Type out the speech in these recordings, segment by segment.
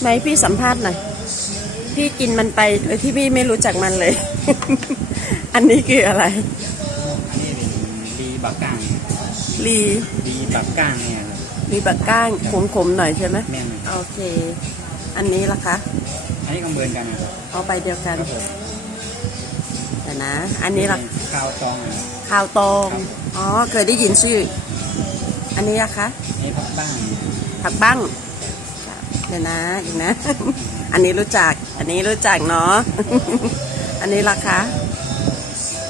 ไหนพี่สัมภาษณ์หน่อย พี่กินมันไปโดยที่พี่ไม่รู้จักมันเลย อันนี้คืออะไรอันนี้เป็นดีบักก้างลีดีบักก้างเนี่ยครับลีบักก้างขมๆหน่อยใช่ไหมแม่นครับโอเค อันนี้ล่ะคะอันนี้ก็เหมือนกันนะครับเอาไปเดียวกัน ครับผมแต่นะ อันนี้ล่ะข้าวตองนะครับ ข้าวตองครับ อ๋อเคยได้ยินชื่อ อันนี้ล่ะคะ อันนี้ผักบ้างผักบ้าง เดี๋ยวนะอีกนะ อันนี้รู้จัก อันนี้รู้จักเนาะ อันนี้ล่ะคะ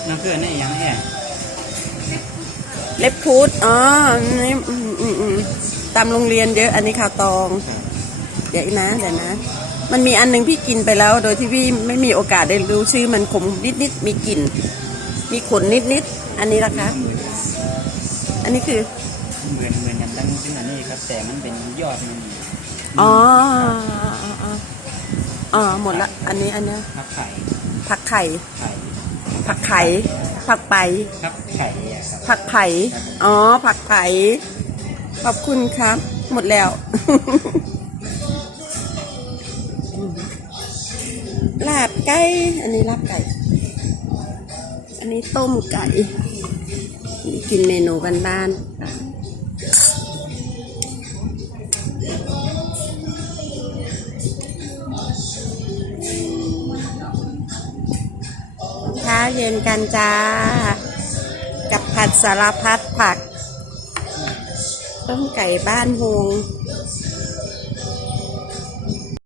น้ำเกลือนี่ยังแอ่เล็บพูดอ๋ออันนี้อืมอืมอืมตามโรงเรียนเยอะ อันนี้ข้าวตอง เดี๋ยวอีกนะ เดี๋ยวนะ มันมีอันหนึงพี่กินไปแล้ว โดยที่พี่ไม่มีโอกาสได้รู้ชื่อมันขมนิดๆมีกลิ่น มีขนนิดๆอันนี้ล่ะคะอันนี้คือ เหมือนเหมือนกันตั้งซึ่งอันนี้ครับ แต่มันเป็นยอดมัน อ๋ออ๋ออ๋อหมดละ อันนี้อันเนี้ยผักไข่ผักไข่ ไข่ผักไข่ ผักไป ครับไข่อะครับผักไผ่ อ๋อ ผักไผ่ ขอบคุณครับ หมดแล้ว ลาบไก่ อันนี้ลาบไก่ อันนี้ต้มไก่นี่กินเมนูบ้านๆ เย็นกันจ้า กับผัดสารพัดผัก ต้มไก่บ้านฮง